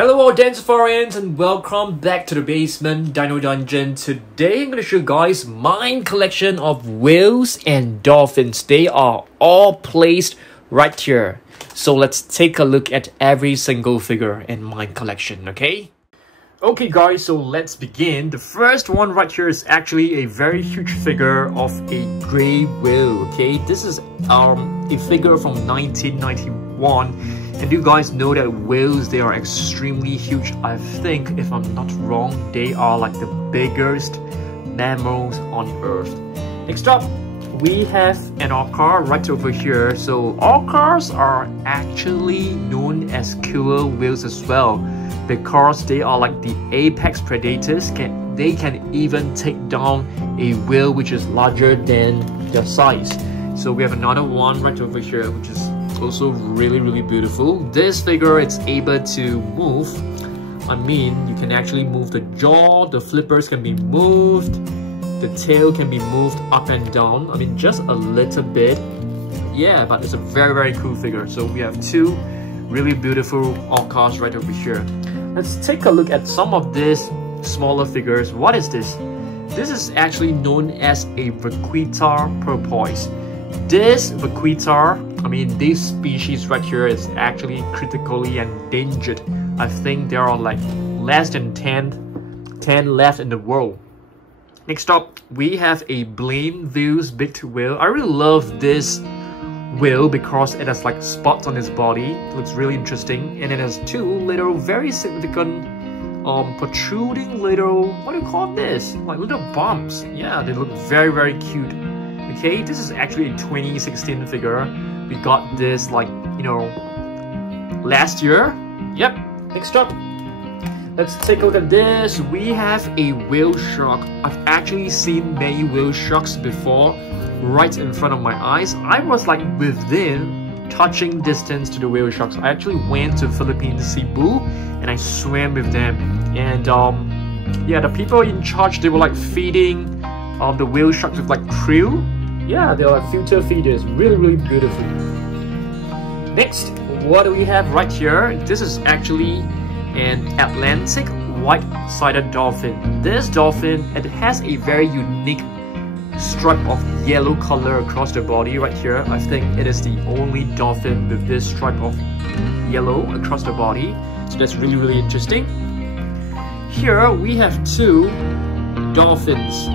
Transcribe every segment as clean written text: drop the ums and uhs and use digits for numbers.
Hello all Dinosaurians and welcome back to the basement Dino Dungeon. Today I'm going to show you guys my collection of whales and dolphins. They are all placed right here. So let's take a look at every single figure in my collection, okay? Okay guys, so let's begin. The first one right here is actually a very huge figure of a grey whale, okay? This is a figure from 1991. And you guys know that whales, they are extremely huge. I think, if I'm not wrong, they are like the biggest mammals on Earth. Next up, we have an orca right over here. So orcas are actually known as killer whales as well, because they are like the apex predators. They can even take down a whale which is larger than their size. So we have another one right over here, which is also really beautiful. This figure, it's able to move. I mean, you can actually move the jaw, the flippers can be moved, the tail can be moved up and down. I mean, just a little bit. Yeah, but it's a very cool figure. So we have two really beautiful orcas right over here. Let's take a look at some of these smaller figures. What is this? This is actually known as a Vaquita porpoise. This Vaquita, I mean, this species right here is actually critically endangered. I think there are like less than 10 left in the world. Next up, we have a Blaine-Ville's big whale. I really love this whale because it has like spots on its body. It looks really interesting. And it has two little very significant protruding little, what do you call this? Like little bumps. Yeah, they look very cute. Okay, this is actually a 2016 figure. We got this like, you know, last year. Yep. Next up, let's take a look at this. We have a whale shark. I've actually seen many whale sharks before right in front of my eyes. I was like within touching distance to the whale sharks. I actually went to Philippines Cebu and I swam with them. And yeah, the people in charge, they were like feeding the whale sharks with like krill. Yeah, they are like filter feeders. Really beautiful. Next, what do we have right here? This is actually an Atlantic white-sided dolphin. This dolphin, it has a very unique stripe of yellow color across the body right here. I think it is the only dolphin with this stripe of yellow across the body. So that's really interesting. Here we have two dolphins.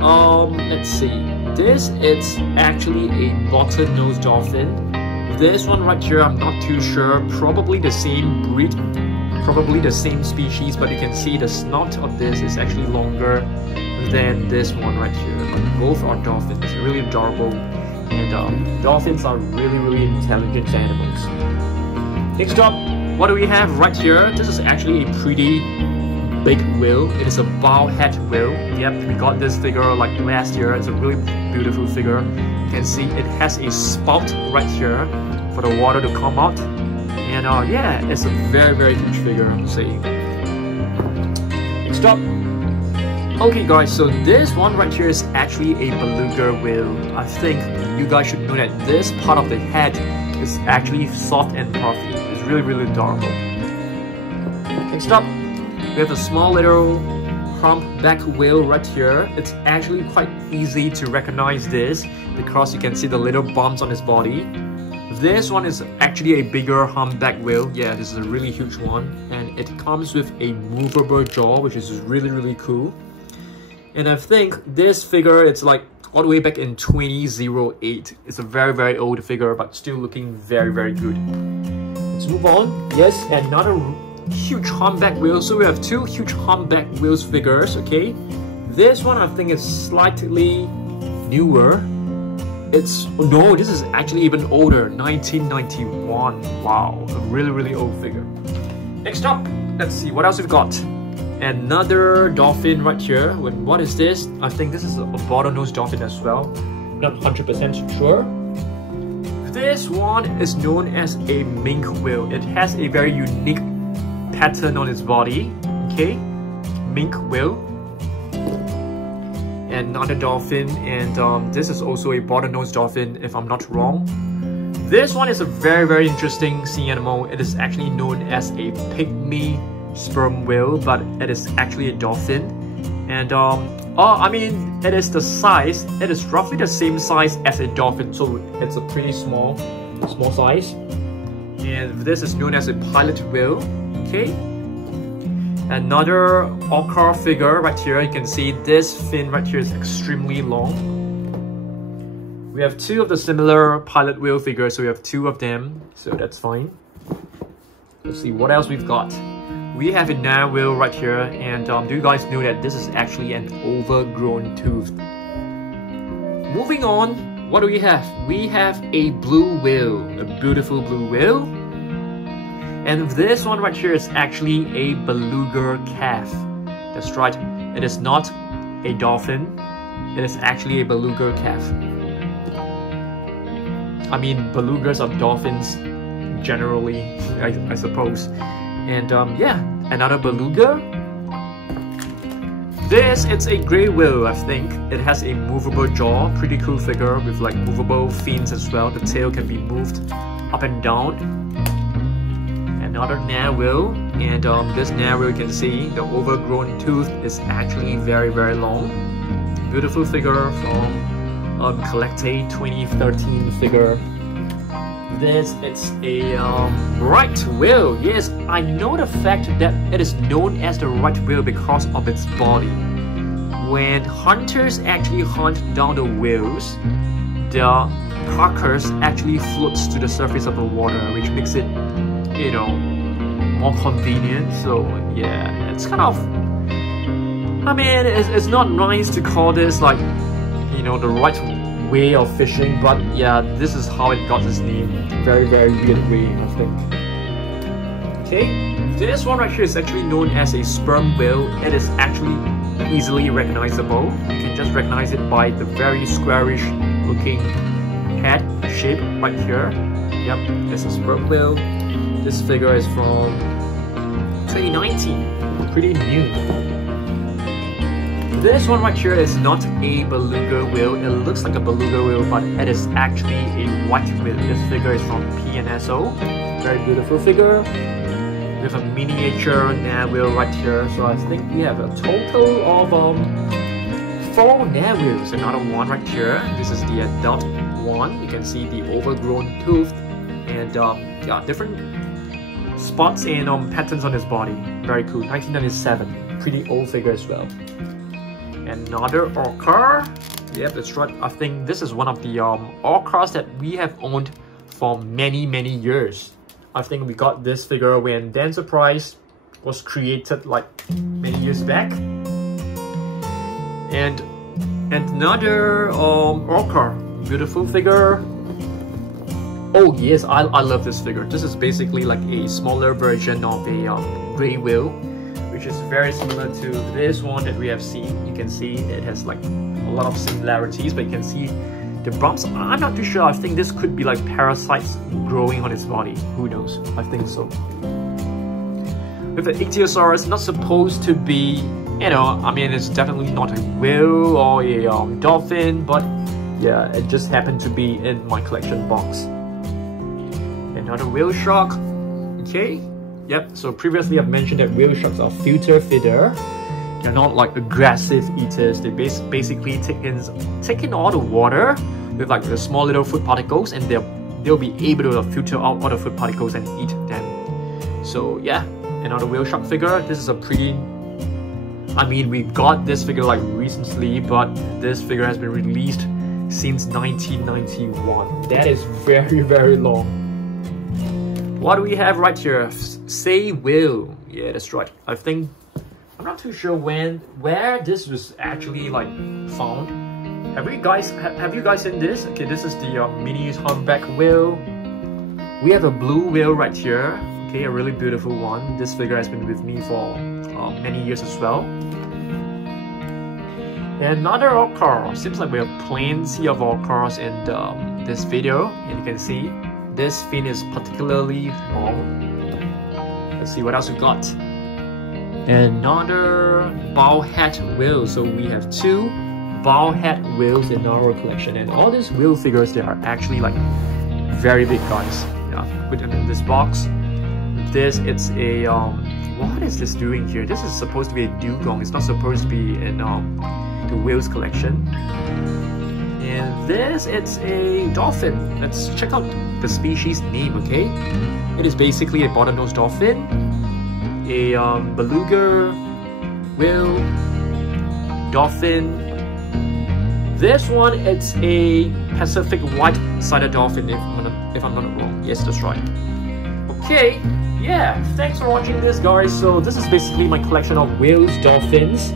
Let's see. This is actually a bottlenose dolphin. This one right here, I'm not too sure. Probably the same breed, probably the same species, but you can see the snout of this is actually longer than this one right here. But both are dolphins. It's really adorable. And dolphins are really intelligent animals. Next up, what do we have right here? This is actually a pretty big whale. It is a bowhead whale. Yep, we got this figure like last year. It's a really beautiful figure. You can see it has a spout right here for the water to come out. And yeah, it's a very huge figure, I'm saying. Next up. Okay guys, so this one right here is actually a beluga whale. I think you guys should know that this part of the head is actually soft and puffy. It's really adorable. Next up, we have a small little humpback whale right here. It's actually quite easy to recognize this because you can see the little bumps on his body. This one is actually a bigger humpback whale. Yeah, this is a really huge one. And it comes with a movable jaw, which is really cool. And I think this figure, it's like all the way back in 2008. It's a very old figure, but still looking very good. Let's move on. Yes, another huge humpback whale. So we have two huge humpback whales figures. Okay, this one I think is slightly newer. No, this is actually even older, 1991. Wow, a really old figure. Next up, let's see what else we've got. Another dolphin right here. What is this? I think this is a bottlenose dolphin as well. Not 100% sure. This one is known as a Minke whale. It has a very unique pattern on its body. Okay, Minke whale. Another dolphin, and this is also a bottlenose dolphin if I'm not wrong. This one is a very interesting sea animal. It is actually known as a pygmy sperm whale, but it is actually a dolphin. And I mean, it is the size. It is roughly the same size as a dolphin, so it's a pretty small size. And this is known as a pilot whale. Okay. Another orca figure right here. You can see this fin right here is extremely long. We have two of the similar pilot whale figures, so we have two of them, so that's fine. Let's see what else we've got. We have a narwhal right here, and do you guys know that this is actually an overgrown tooth? Moving on, what do we have? We have a blue whale, a beautiful blue whale. And this one right here is actually a beluga calf. That's right, it is not a dolphin, it is actually a beluga calf. I mean, belugas are dolphins generally, I suppose. And yeah, another beluga. This, it's a grey whale, I think. It has a movable jaw, pretty cool figure with like movable fins as well. The tail can be moved up and down. Another narwhal, and this narwhal, you can see the overgrown tooth is actually very long. Beautiful figure from Collectate 2013 figure. This, it's a right whale. Yes, I know the fact that it is known as the right whale because of its body. When hunters actually hunt down the whales, the carcass actually floats to the surface of the water, which makes it, you know, more convenient. So yeah, it's kind of, I mean, it's not nice to call this like, you know, the right way of fishing, but yeah, this is how it got its name. Very weird way, I think. Okay, this one right here is actually known as a sperm whale. It is actually easily recognizable. You can just recognize it by the very squarish looking head shape right here. Yep, it's a sperm whale. This figure is from 2019, pretty new. This one right here is not a beluga whale. It looks like a beluga whale, but it is actually a white whale. This figure is from PNSO. Very beautiful figure. With a miniature narwhal right here. So I think we have a total of 4 narwhals. Another one right here. This is the adult one. You can see the overgrown tooth and yeah, different spots and patterns on his body. Very cool. 1997. Pretty old figure as well. Another orca. Yep, that's right. I think this is one of the orcas that we have owned for many years. I think we got this figure when Dan Surprise was created like many years back. And another orca. Beautiful figure. Oh yes, I love this figure. This is basically like a smaller version of a grey whale, which is very similar to this one that we have seen. You can see it has like a lot of similarities, but you can see the bumps. I'm not too sure. I think this could be like parasites growing on its body. Who knows? I think so. With the Ichthyosaurus, not supposed to be, you know, I mean, it's definitely not a whale or a dolphin, but yeah, it just happened to be in my collection box. Another whale shark. Okay. Yep, so previously I've mentioned that whale sharks are filter feeder. They're not like aggressive eaters. They basically take in all the water with like the small little food particles, and they'll be able to filter out all the food particles and eat them. So yeah, another whale shark figure. This is a pretty, I mean, we got this figure like recently, but this figure has been released since 1991. That is very long. What do we have right here? Say whale. Yeah, that's right. I think, I'm not too sure where this was actually like found. Have you guys seen this? Okay, this is the mini humpback whale. We have a blue whale right here. Okay, a really beautiful one. This figure has been with me for many years as well. Another orca. Seems like we have plenty of orcas in this video, and you can see this fin is particularly long. Let's see what else we got. Another bowhead whale. So we have 2 bowhead whales in our collection, and all these whale figures, they are actually like very big, guys. Yeah, put them in this box. This, it's a what is this doing here? This is supposed to be a dugong. It's not supposed to be in the whales collection. And this, it's a dolphin. Let's check out the species name, okay? It is basically a bottlenose dolphin, a beluga whale dolphin. This one, it's a Pacific white-sided dolphin, if I'm not wrong. Yes, that's right. Okay, yeah, thanks for watching this, guys. So this is basically my collection of whales and dolphins.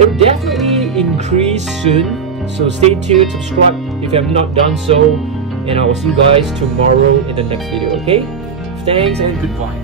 It will definitely increase soon. So stay tuned, subscribe if you have not done so. And I will see you guys tomorrow in the next video, okay? Thanks and goodbye.